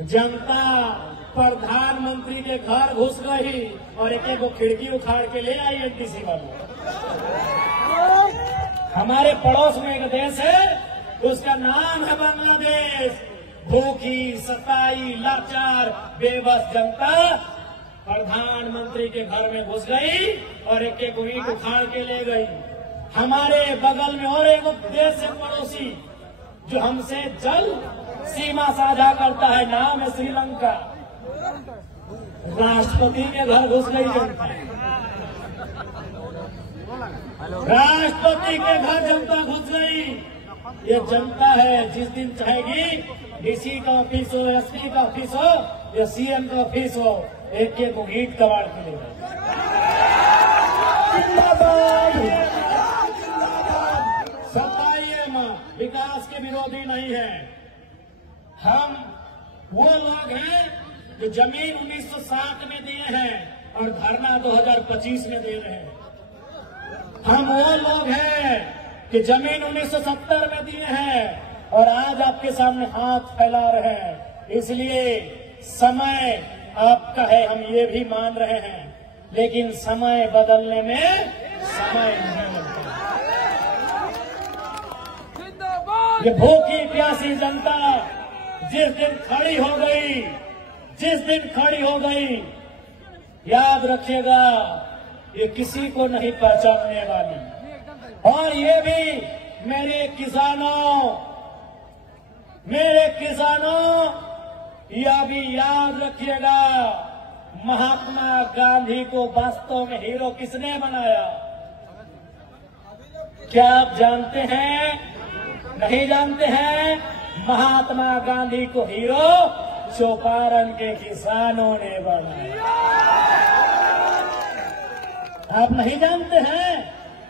जनता प्रधानमंत्री के घर घुस गई और एक एक खिड़की उखाड़ के ले आई एनटीसी वालों। हमारे पड़ोस में एक देश है, उसका नाम है बांग्लादेश। भूखी, सताई, लाचार, बेबस जनता प्रधानमंत्री के घर में घुस गई और एक एक ईंट उखाड़ के ले गई। हमारे बगल में और एक देश है पड़ोसी जो हमसे जल सीमा साझा करता है, नाम है श्रीलंका। राष्ट्रपति के घर घुस गई जनता, राष्ट्रपति के घर जनता घुस गई। ये जनता है जिस दिन चाहेगी डीसी का ऑफिस हो, एसपी का ऑफिस हो या सीएम का ऑफिस हो, एक एक ईंट कबाड़ के लेगा। सत्ताइए मां, विकास के विरोधी नहीं है हम। वो लोग हैं जो जमीन 1960 में दिए हैं और धरना 2025 में दे रहे हैं। हम वो लोग हैं कि जमीन 1970 में दिए हैं और आज आपके सामने हाथ फैला रहे हैं। इसलिए समय आपका है, हम ये भी मान रहे हैं, लेकिन समय बदलने में समय नहीं लगता। ये भूखी प्यासी जनता जिस दिन खड़ी हो गई, जिस दिन खड़ी हो गई, याद रखिएगा ये किसी को नहीं पहचानने वाली। और ये भी मेरे किसानों यह भी याद रखिएगा, महात्मा गांधी को वास्तव में हीरो किसने बनाया? क्या आप जानते हैं? नहीं जानते हैं? महात्मा गांधी को हीरो चौपारण के किसानों ने बनाया। आप नहीं जानते हैं?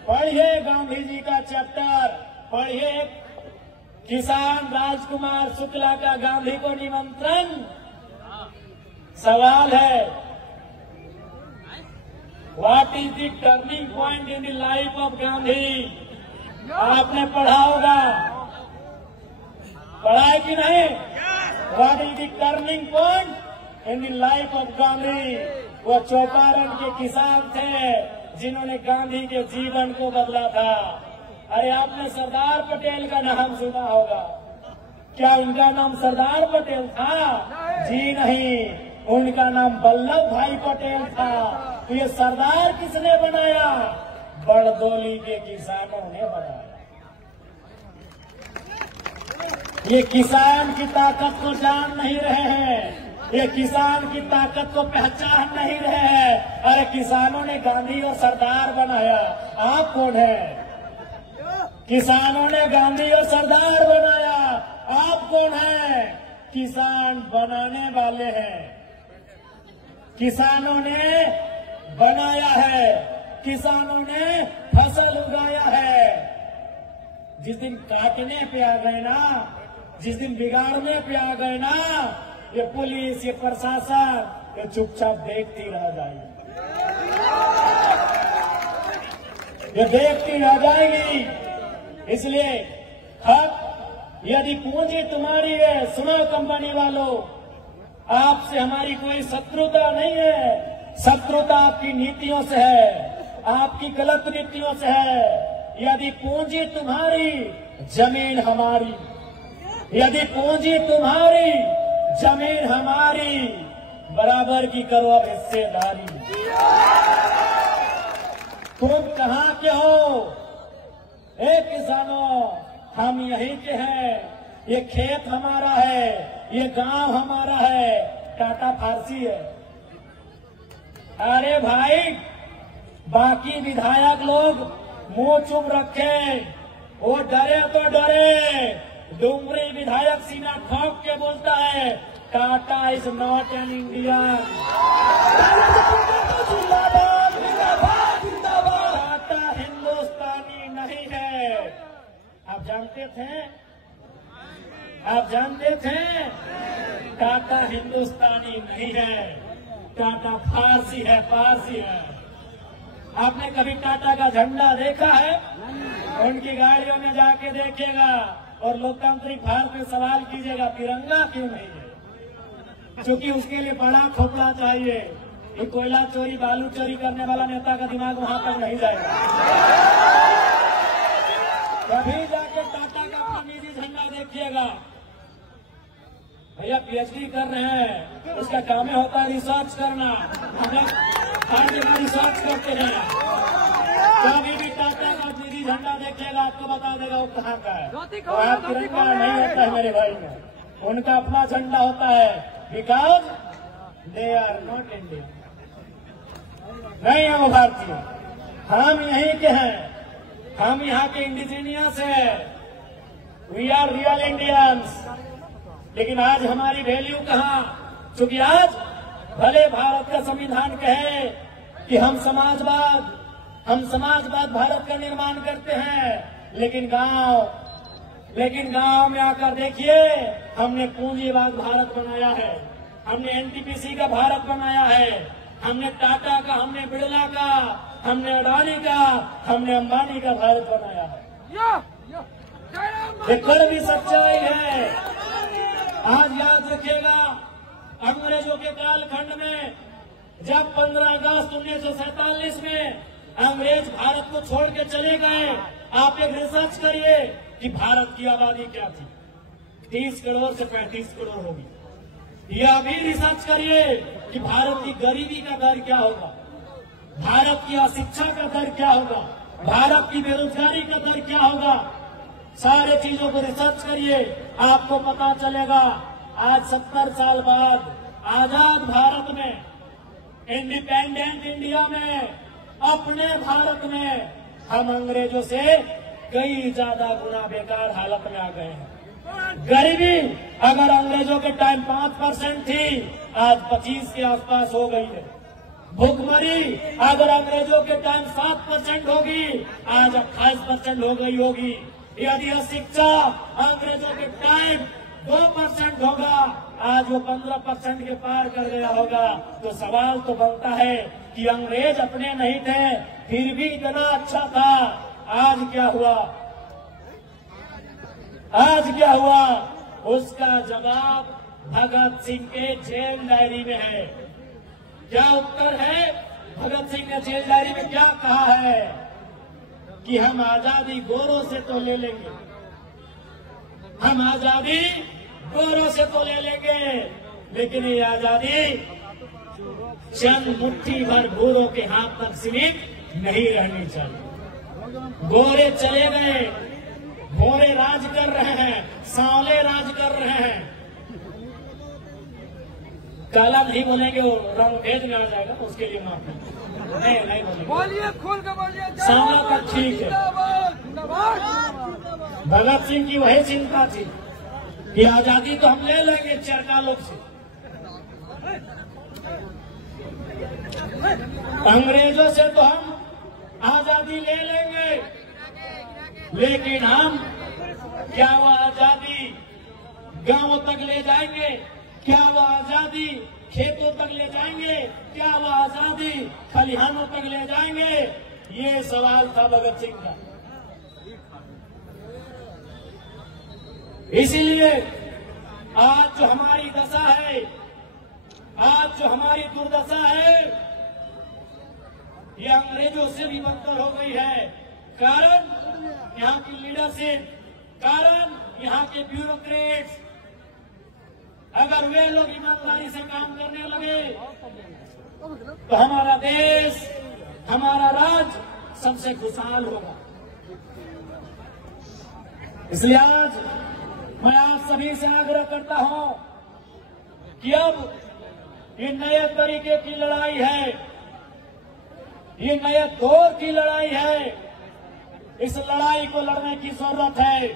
पढ़िए गांधी जी का चैप्टर, पढ़िए किसान राजकुमार शुक्ला का गांधी को निमंत्रण। सवाल है, what is the turning point in the life of Gandhi? आपने पढ़ा होगा, पढ़ा है कि नहीं? What is the turning point in the life of Gandhi? वो चौपारण के किसान थे जिन्होंने गांधी के जीवन को बदला था। अरे आपने सरदार पटेल का नाम सुना होगा, क्या उनका नाम सरदार पटेल था? जी नहीं, उनका नाम वल्लभ भाई पटेल था। तो ये सरदार किसने बनाया? बड़दोली के किसानों ने बनाया। ये किसान की ताकत को जान नहीं रहे हैं, ये किसान की ताकत को पहचान नहीं रहे हैं। अरे किसानों ने गांधी और सरदार बनाया, आप कौन है? किसानों ने गांधी और सरदार बनाया, आप कौन है? किसान बनाने वाले हैं। किसानों ने बनाया है, किसानों ने फसल उगाया है। जिस दिन काटने पे आ गए ना, जिस दिन बिगाड़ने पे आ गए ना, ये पुलिस, ये प्रशासन, ये चुपचाप देखती रह जाएगी, ये देखती रह जाएगी। इसलिए हक, यदि पूंजी तुम्हारी है, सुनो कंपनी वालों, आपसे हमारी कोई शत्रुता नहीं है। शत्रुता आपकी नीतियों से है, आपकी गलत नीतियों से है। यदि पूंजी तुम्हारी, जमीन हमारी। यदि पूंजी तुम्हारी, जमीन हमारी, बराबर की करो अब हिस्सेदारी। तुम कहाँ के हो? किसानों, हम यहीं के हैं, ये खेत हमारा है, ये गांव हमारा है। टाटा फारसी है। अरे भाई, बाकी विधायक लोग मुंह चुप रखे, वो डरे तो डरे। डुमरी विधायक सीना ठोक के बोलता है, Tata is not an Indian. Tata हिंदुस्तानी नहीं है। आप जानते थे? आप जानते थे? टाटा हिंदुस्तानी नहीं है, टाटा फारसी है, पारसी है। आपने कभी टाटा का झंडा देखा है? उनकी गाड़ियों में जाके देखिएगा और लोकतांत्रिक भारत में सवाल कीजिएगा, तिरंगा क्यों नहीं है? क्योंकि उसके लिए बड़ा खोपड़ा चाहिए। ये कोयला चोरी बालू चोरी करने वाला नेता का दिमाग वहां तक नहीं जाएगा। कभी जाके टाटा का अपना निजी झंडा देखिएगा। भैया पीएचडी कर रहे हैं, उसका काम होता है रिसर्च करना। हम लोग हर जगह रिसर्च करते हैं। कभी भी टाटा का निजी झंडा देखिएगा आपको बता देगा वो कहाँ का है। और तिरंगा नहीं होता है मेरे भाई में, उनका अपना झंडा होता है। Because they are not Indian, नहीं है वो भारतीय। हम यहीं के हैं, हम यहाँ के इंडिजीनियस है। We are real Indians. लेकिन आज हमारी वैल्यू कहाँ? क्योंकि आज भले भारत का संविधान कहे कि हम समाजवाद भारत का निर्माण करते हैं, लेकिन गांव में आकर देखिए हमने पूंजीवाद भारत बनाया है, हमने एनटीपीसी का भारत बनाया है, हमने टाटा का, हमने बिड़ला का, हमने अडानी का, हमने अंबानी का भारत बनाया है। ये कड़वी सच्चाई है। आज याद रखिएगा, अंग्रेजों के कालखंड में जब 15 अगस्त 1947 में अंग्रेज भारत को छोड़ के चले गए, आप एक रिसर्च करिए कि भारत की आबादी क्या थी। 30 करोड़ से 35 करोड़ होगी। यह भी रिसर्च करिए कि भारत की गरीबी का दर क्या होगा, भारत की अशिक्षा का दर क्या होगा, भारत की बेरोजगारी का दर क्या होगा। सारे चीजों को रिसर्च करिए, आपको पता चलेगा। आज 70 साल बाद आजाद भारत में, इंडिपेंडेंट इंडिया में, अपने भारत में हम अंग्रेजों से कई ज्यादा गुना बेकार हालत में आ गए हैं। गरीबी अगर अंग्रेजों के टाइम 5% थी, आज 25 के आसपास हो गई है। भुखमरी अगर अंग्रेजों के टाइम 7% होगी, आज 28% हो गई होगी। यदि शिक्षा अंग्रेजों के टाइम 2% होगा, आज वो 15% के पार कर गया होगा। तो सवाल तो बनता है कि अंग्रेज अपने नहीं थे, फिर भी इतना अच्छा था। आज क्या हुआ? आज क्या हुआ? उसका जवाब भगत सिंह के जेल डायरी में है। क्या उत्तर है? भगत सिंह ने जेल डायरी में क्या कहा है कि हम आजादी गोरों से तो ले लेंगे, हम आजादी गोरों से तो ले लेंगे, लेकिन ये आजादी चंद मुट्ठी भर गोरों के हाथ तक सीमित नहीं रहनी चाहिए। गोरे चले गए, गोरे राज कर रहे हैं, सांवले राज कर रहे हैं। काला नहीं बोलेंगे, वो रंग भेद में आ जाएगा, उसके लिए माफी नहीं बोलिए, खोल के बोलिए। सांवला का ठीक है। भगत सिंह की वही चिंता थी कि आजादी तो हम ले लेंगे चरका लोग से, अंग्रेजों से तो हम आजादी ले लेंगे, लेकिन हम क्या वो आजादी गांवों तक ले जाएंगे? क्या वो आजादी खेतों तक ले जाएंगे? क्या वो आजादी खलिहानों तक ले जाएंगे? ये सवाल था भगत सिंह का। इसीलिए आज जो हमारी दशा है, आज जो हमारी दुर्दशा है, ये अंग्रेजों से भी बदतर हो गई है। कारण यहाँ की लीडरशिप, कारण यहाँ के ब्यूरोक्रेट्स। अगर वे लोग ईमानदारी से काम करने लगे तो हमारा देश, हमारा राज्य सबसे खुशहाल होगा। इसलिए आज मैं आप सभी से आग्रह करता हूं कि अब ये नए तरीके की लड़ाई है, ये नए दौर की लड़ाई है। इस लड़ाई को लड़ने की जरूरत है,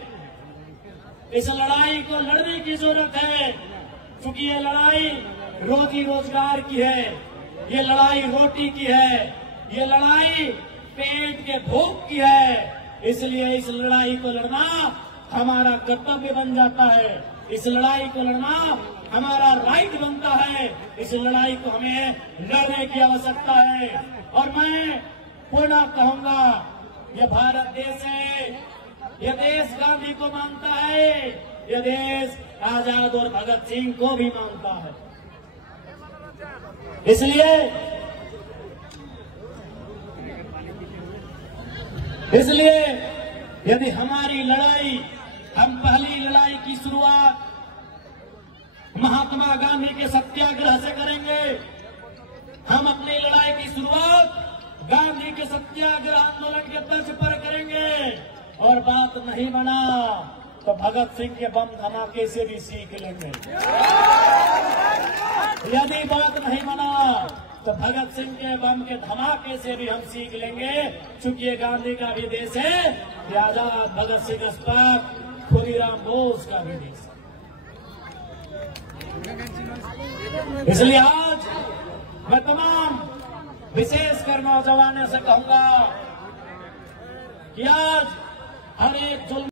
इस लड़ाई को लड़ने की जरूरत है, क्योंकि ये लड़ाई रोजी रोजगार की है, ये लड़ाई रोटी की है, ये लड़ाई पेट के भूख की है। इसलिए इस लड़ाई को लड़ना हमारा कर्तव्य बन जाता है, इस लड़ाई को लड़ना हमारा राइट बनता है। इस लड़ाई को हमें लड़ने की आवश्यकता है। और मैं पुनः कहूंगा, ये भारत देश है, ये देश गांधी को मानता है, ये देश आजाद और भगत सिंह को भी मानता है। इसलिए यदि हमारी लड़ाई, हम पहली लड़ाई की शुरुआत महात्मा गांधी के सत्याग्रह से करेंगे। हम अपनी लड़ाई की शुरुआत गांधी के सत्याग्रह आंदोलन के तर्ज पर करेंगे। और बात नहीं बना तो भगत सिंह के बम धमाके से भी सीख लेंगे। यदि बात नहीं बना तो भगत सिंह के बम के धमाके से भी हम सीख लेंगे। चूंकि ये गांधी का भी देश है, ये आजाद भगत सिंह अस्पताल खुदीराम बोस का भी देश है। इसलिए आज मैं तमाम विशेषकर नौजवानों से कहूंगा कि आज हर एक जुल्म